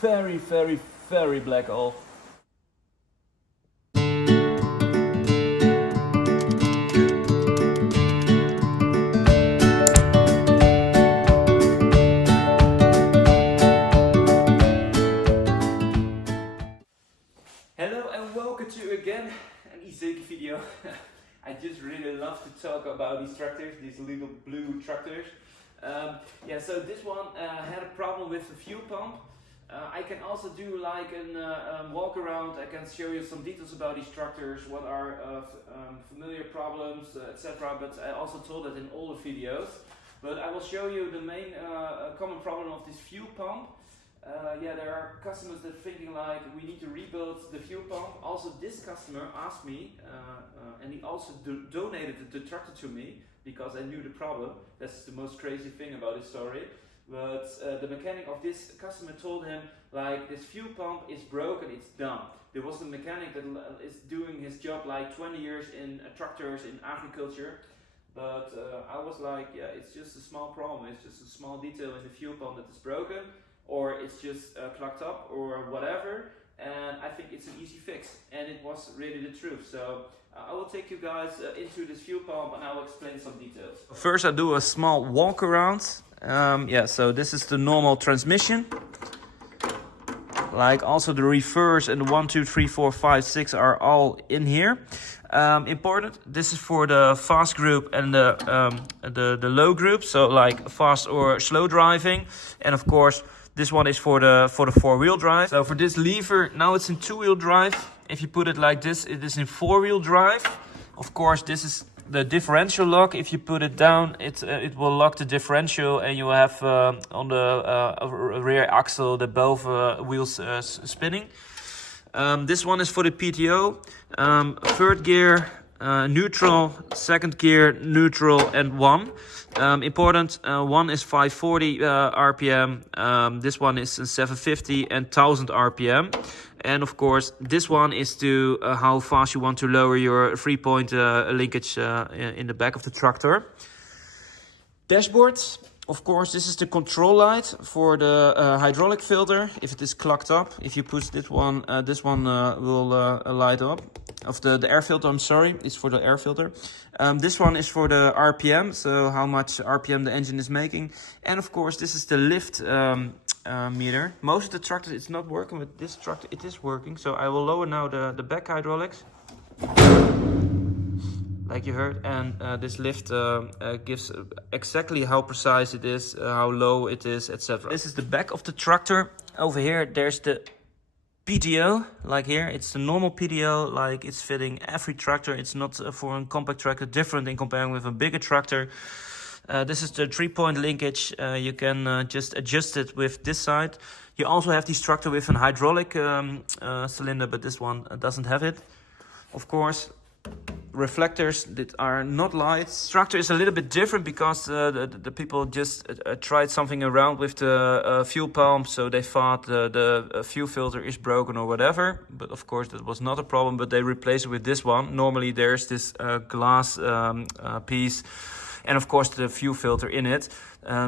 very, very, very black hole. Hello and welcome to again an Iseki video. I just really love to talk about these tractors, these little blue tractors. So this one had a problem with the fuel pump. I can also do like a walk around. I can show you some details about these tractors, what are familiar problems, etc. But I also told it in all the videos. But I will show you the main common problem of this fuel pump. There are customers that are thinking like we need to rebuild the fuel pump. Also, this customer asked me, and he also donated the tractor to me because I knew the problem. That's the most crazy thing about this story. But the mechanic of this customer told him like this fuel pump is broken, it's done. There was a mechanic that is doing his job like 20 years in tractors in agriculture. But I was like, yeah, it's just a small problem. It's just a small detail in the fuel pump that is broken. Or it's just clogged up or whatever, and I think it's an easy fix, and it was really the truth. So I will take you guys into this fuel pump and I will explain some details. First I do a small walk around. So this is the normal transmission. Like also the reverse and the 1, 2, 3, 4, 5, 6 are all in here. Important, this is for the fast group and the low group, so like fast or slow driving, and of course this one is for the four-wheel drive. So for this lever, now it's in two-wheel drive. If you put it like this, it is in four-wheel drive. Of course, this is the differential lock. If you put it down, it will lock the differential, and you will have on the rear axle the both wheels spinning. This one is for the PTO. Third gear, neutral, second gear, neutral, and 1. Important, 1 is 540 RPM, this one is 750 and 1000 RPM. And of course, this one is to how fast you want to lower your 3-point linkage in the back of the tractor. Dashboard, of course, this is the control light for the hydraulic filter. If it is clogged up, if you push this one will light up. Of the air filter, I'm sorry, it's for the air filter. This one is for the RPM, so how much RPM the engine is making. And of course, this is the lift meter. Most of the tractors, it's not working, with this tractor it is working. So I will lower now the back hydraulics, like you heard, and this lift gives exactly how precise it is, how low it is, etc. This is the back of the tractor. Over here, there's the PTO, like here, it's the normal PTO, like it's fitting every tractor. It's not for a compact tractor different in comparing with a bigger tractor. This is the 3-point linkage. You can just adjust it with this side. You also have this tractor with an hydraulic cylinder, but this one doesn't have it. Of course, reflectors that are not lights. Tractor is a little bit different because the people just tried something around with the fuel pump, so they thought the fuel filter is broken or whatever. But of course that was not a problem, but they replaced it with this one. Normally there's this glass piece and of course the fuel filter in it.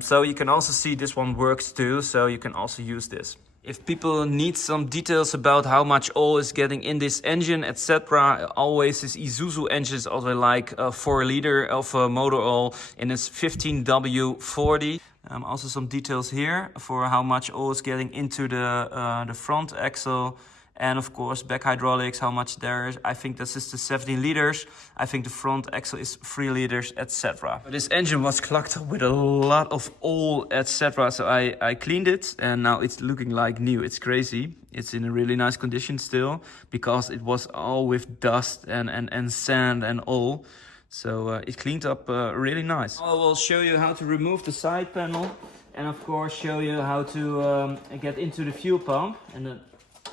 So you can also see this one works too, so you can also use this. If people need some details about how much oil is getting in this engine, etc., always this Isuzu engine is also like 4 liter of motor oil, and it's 15W40. Also some details here for how much oil is getting into the front axle. And of course, back hydraulics, how much there is. I think this is the 17 liters. I think the front axle is 3 liters, etc. This engine was clogged up with a lot of oil, etc. So I cleaned it, and now it's looking like new. It's crazy. It's in a really nice condition still, because it was all with dust and sand and oil. So it cleaned up really nice. I will show you how to remove the side panel, and of course show you how to get into the fuel pump. And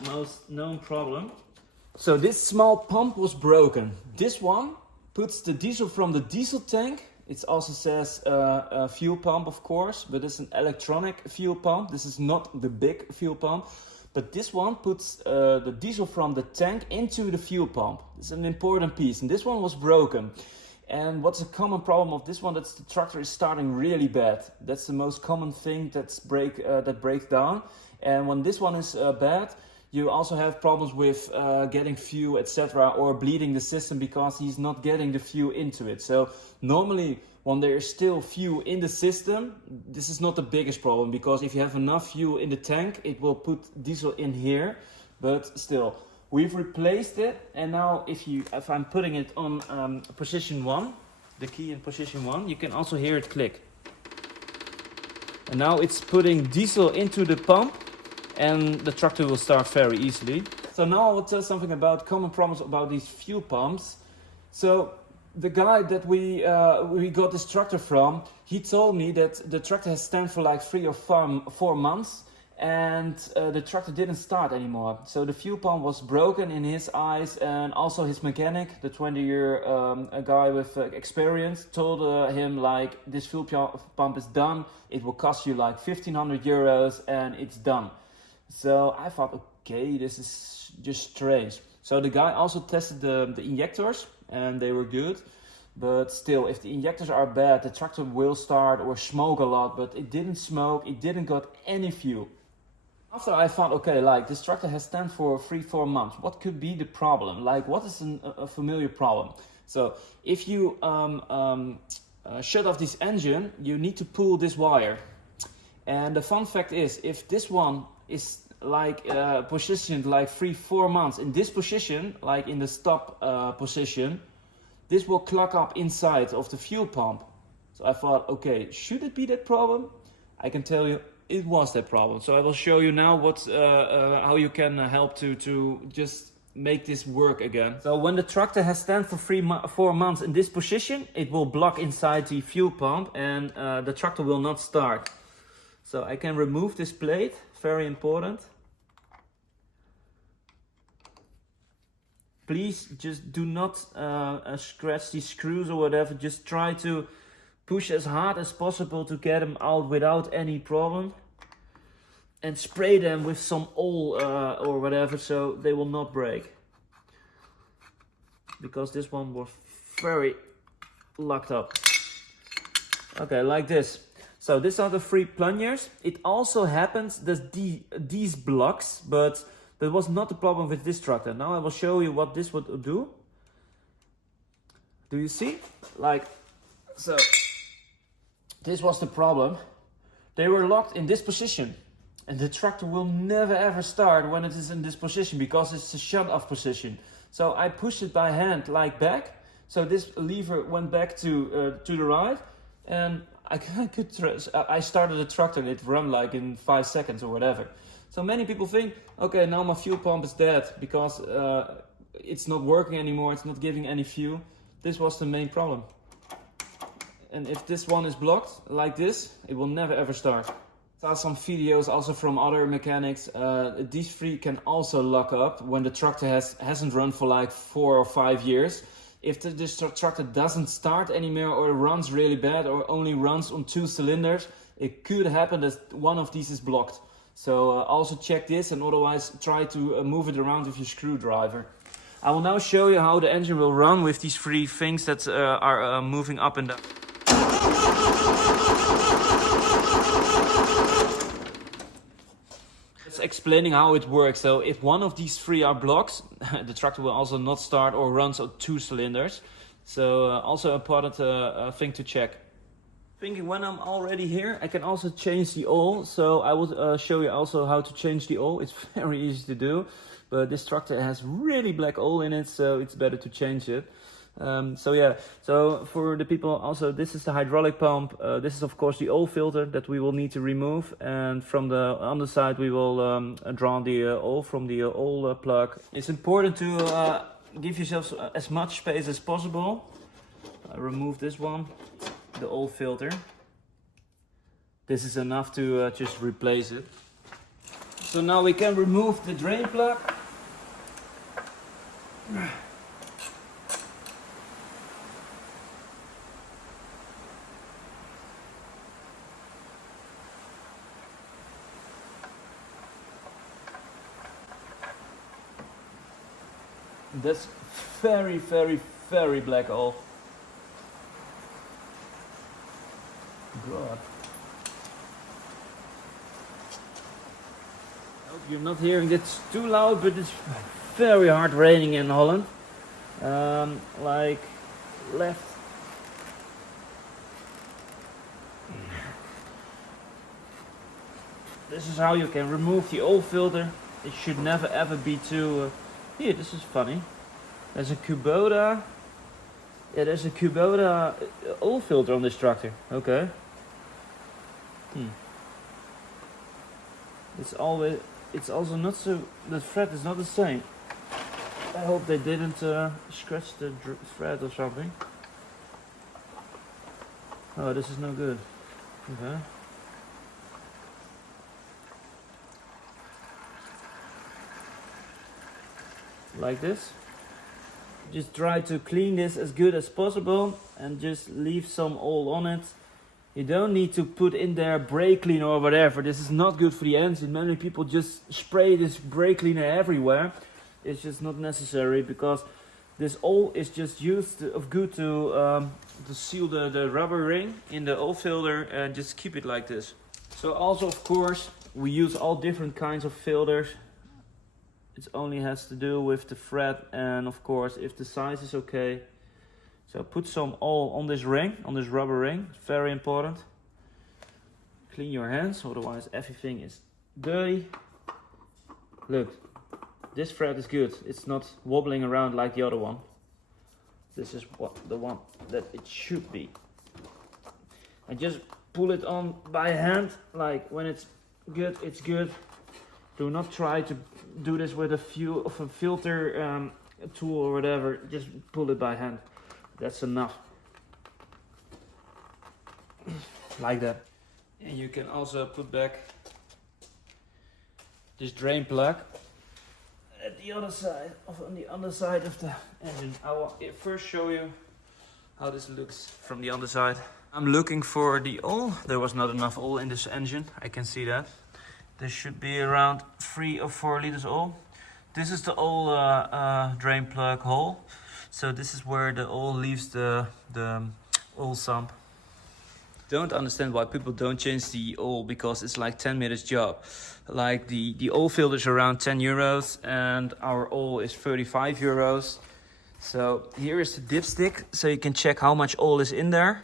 most known problem. So this small pump was broken. This one puts the diesel from the diesel tank. It also says a fuel pump, of course, but it's an electronic fuel pump. This is not the big fuel pump, but this one puts the diesel from the tank into the fuel pump. It's an important piece, and this one was broken. And what's a common problem of this one? That's the tractor is starting really bad. That's the most common thing that breaks down. And when this one is bad, you also have problems with getting fuel, etc., or bleeding the system because he's not getting the fuel into it. So normally when there is still fuel in the system, this is not the biggest problem, because if you have enough fuel in the tank, it will put diesel in here. But still, we've replaced it, and now if I'm putting it on position 1, the key in position 1, you can also hear it click. And now it's putting diesel into the pump, and the tractor will start very easily. So now I will tell something about common problems about these fuel pumps. So the guy that we got this tractor from, he told me that the tractor has stand for like 3 or 4 months, and the tractor didn't start anymore. So the fuel pump was broken in his eyes, and also his mechanic, the 20-year guy with experience, told him like, this fuel pump is done, it will cost you like 1,500 euros and it's done. So I thought, okay, this is just strange. So the guy also tested the injectors, and they were good. But still, if the injectors are bad, the tractor will start or smoke a lot. But it didn't smoke, it didn't got any fuel. After I thought, okay, like this tractor has stand for 3-4 months. What could be the problem? Like, what is a familiar problem? So if you shut off this engine, you need to pull this wire. And the fun fact is, if this one is like positioned like 3-4 months in this position, like in the stop position, this will clog up inside of the fuel pump. So I thought, okay, should it be that problem? I can tell you it was that problem. So I will show you now how you can help to just make this work again. So when the tractor has stand for 4 months in this position, it will block inside the fuel pump, and the tractor will not start. So I can remove this plate, very important. Please just do not scratch these screws or whatever. Just try to push as hard as possible to get them out without any problem. And spray them with some oil or whatever, so they will not break. Because this one was very locked up. Okay, like this. So these are the 3 plungers. It also happens that these blocks, but that was not the problem with this tractor. Now I will show you what this would do. Do you see? Like, so this was the problem. They were locked in this position, and the tractor will never ever start when it is in this position because it's a shut off position. So I pushed it by hand like back. So this lever went back to the right, and I started the tractor and it ran like in 5 seconds or whatever. So many people think, okay, now my fuel pump is dead because it's not working anymore, it's not giving any fuel. This was the main problem. And if this one is blocked like this, it will never ever start. I saw some videos also from other mechanics. These 3 can also lock up when the tractor hasn't run for like 4 or 5 years. If this tractor doesn't start anymore or runs really bad or only runs on 2 cylinders, it could happen that one of these is blocked. So also check this, and otherwise try to move it around with your screwdriver. I will now show you how the engine will run with these 3 things that are moving up and down. It's explaining how it works. So if one of these 3 are blocked, the tractor will also not start or runs on 2 cylinders. So also a important thing to check. Thinking when I'm already here, I can also change the oil. So I will show you also how to change the oil. It's very easy to do, but this tractor has really black oil in it, so it's better to change it. So yeah, so for the people also, this is the hydraulic pump. This is of course the oil filter that we will need to remove, and from the underside we will draw the oil from the oil plug. It's important to give yourself as much space as possible. I remove this one, the oil filter. This is enough to just replace it. So now we can remove the drain plug. That's very, very, very black oil. God. Hope you're not hearing it too loud, but it's very hard raining in Holland. Like left. This is how you can remove the oil filter. It should never ever be too... Here, this is funny. There's a Kubota. Yeah, there's a Kubota oil filter on this tractor. Okay. It's also not so... The thread is not the same. I hope they didn't scratch the thread or something. Oh, this is no good. Okay. Like this. Just try to clean this as good as possible and just leave some oil on it. You don't need to put in there brake cleaner or whatever. This is not good for the engine. Many people just spray this brake cleaner everywhere. It's just not necessary because this oil is just used of good to seal the rubber ring in the oil filter and just keep it like this. So also, of course, we use all different kinds of filters. It only has to do with the thread and of course if the size is okay. So put some oil on this ring, on this rubber ring. It's very important. Clean your hands, otherwise everything is dirty. Look, this thread is good. It's not wobbling around like the other one. This is the one that it should be. And just pull it on by hand, like when it's good, it's good. Do not try to do this with a filter tool or whatever. Just pull it by hand. That's enough. Like that. And you can also put back this drain plug at the other side, on the underside of the engine. I will first show you how this looks from the underside. I'm looking for the oil. There was not enough oil in this engine. I can see that. There should be around 3 or 4 liters oil. This is the oil drain plug hole. So this is where the oil leaves the oil sump. Don't understand why people don't change the oil because it's like 10 minutes job. Like the oil filter is around 10 euros and our oil is 35 euros. So here is the dipstick, so you can check how much oil is in there.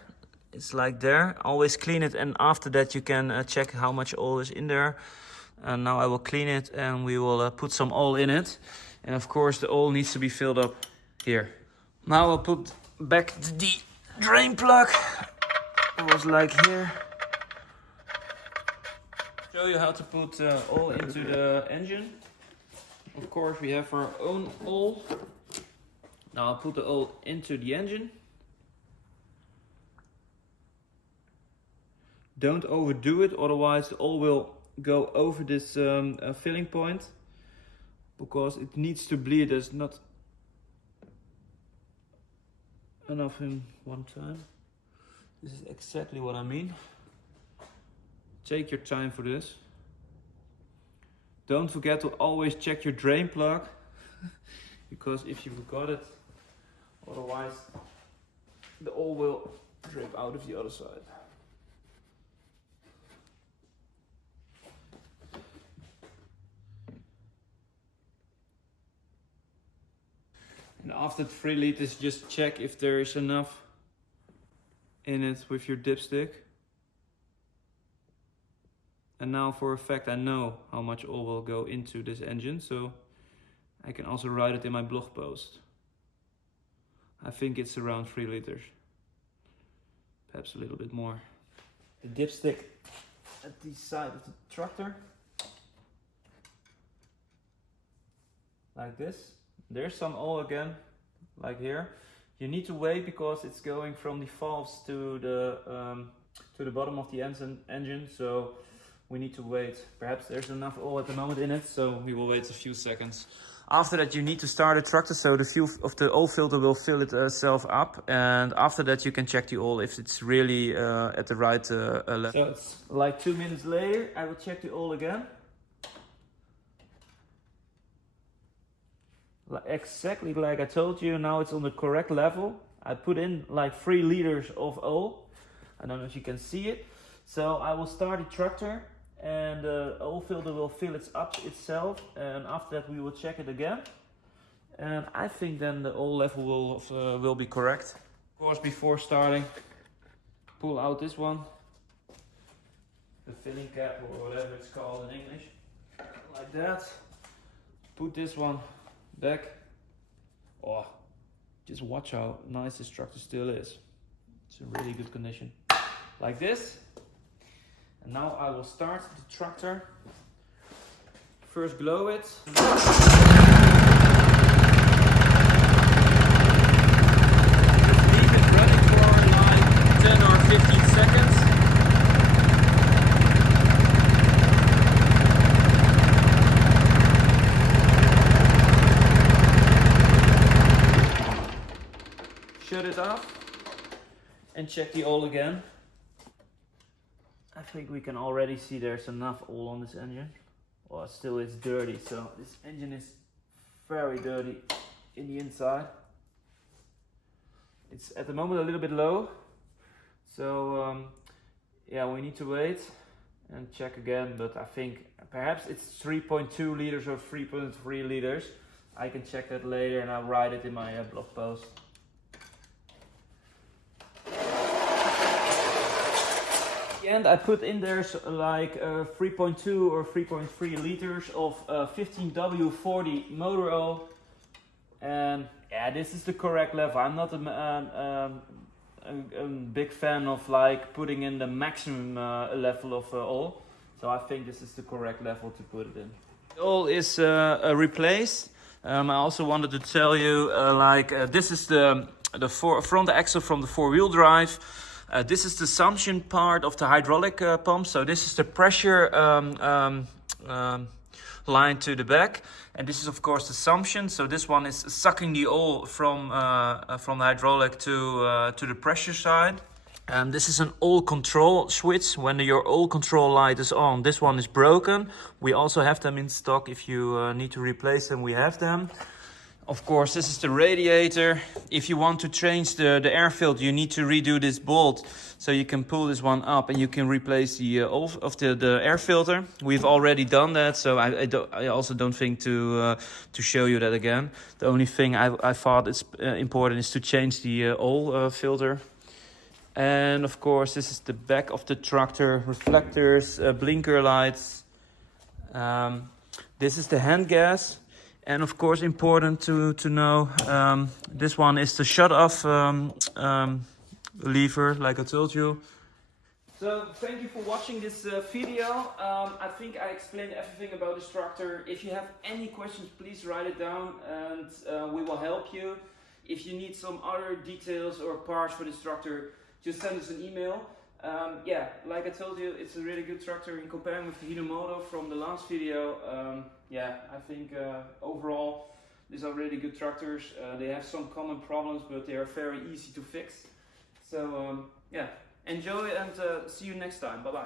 It's like there. Always clean it and after that you can check how much oil is in there. And now I will clean it and we will put some oil in it. And of course the oil needs to be filled up here. Now I'll put back the drain plug. It was like here. Show you how to put oil into the engine. Of course we have our own oil. Now I'll put the oil into the engine. Don't overdo it, otherwise the oil will go over this filling point because it needs to bleed. There's not enough in one time. This is exactly what I mean. Take your time for this. Don't forget to always check your drain plug because if you forgot it, otherwise the oil will drip out of the other side. And after 3 liters, just check if there is enough in it with your dipstick. And now for a fact I know how much oil will go into this engine, so I can also write it in my blog post. I think it's around 3 liters. Perhaps a little bit more. The dipstick at the side of the tractor. Like this. There's some oil again, like here. You need to wait because it's going from the valves to the bottom of the engine, so we need to wait. Perhaps there's enough oil at the moment in it, so we will wait a few seconds. After that you need to start the tractor, so the fuel of the oil filter will fill itself up, and after that you can check the oil if it's really at the right level. So it's like 2 minutes later, I will check the oil again. Exactly like I told you, now it's on the correct level. I put in like 3 liters of oil. I don't know if you can see it. So I will start the tractor and the oil filter will fill it up itself, and after that we will check it again. And I think then the oil level will be correct. Of course, before starting, pull out this one, the filling cap or whatever it's called in English, like that. Put this one back. Oh, just watch how nice this tractor still is. It's in really good condition, like this. And now I will start the tractor. First blow it. Leave it running for like 10 or 15 seconds. Shut it off and check the oil again. I think we can already see there's enough oil on this engine. Well, still it's dirty, so this engine is very dirty in the inside. It's at the moment a little bit low, so yeah, we need to wait and check again, but I think perhaps it's 3.2 liters or 3.3 liters. I can check that later and I'll write it in my blog post. And I put in there like 3.2 or 3.3 liters of 15W40 motor oil, and yeah, this is the correct level. I'm not a big fan of like putting in the maximum level of oil, so I think this is the correct level to put it in. The oil is replaced. I also wanted to tell you this is the front axle from the four-wheel drive. This is the suction part of the hydraulic pump, so this is the pressure line to the back, and this is of course the suction. So this one is sucking the oil from the hydraulic to the pressure side. And this is an oil control switch. When your oil control light is on, this one is broken. We also have them in stock. If you need to replace them, we have them. Of course, this is the radiator. If you want to change the air filter, you need to redo this bolt. So you can pull this one up and you can replace the oil of the air filter. We've already done that, so I also don't think to show you that again. The only thing I thought is important is to change the oil filter. And of course, this is the back of the tractor, reflectors, blinker lights. This is the hand gas. And of course, important to know, this one is the shut-off lever, like I told you. So, thank you for watching this video. I think I explained everything about this tractor. If you have any questions, please write it down and we will help you. If you need some other details or parts for this tractor, just send us an email. Yeah, like I told you, it's a really good tractor in comparing with the Hinomoto from the last video. Yeah, I think overall these are really good tractors. They have some common problems, but they are very easy to fix. So yeah, enjoy and see you next time. Bye bye.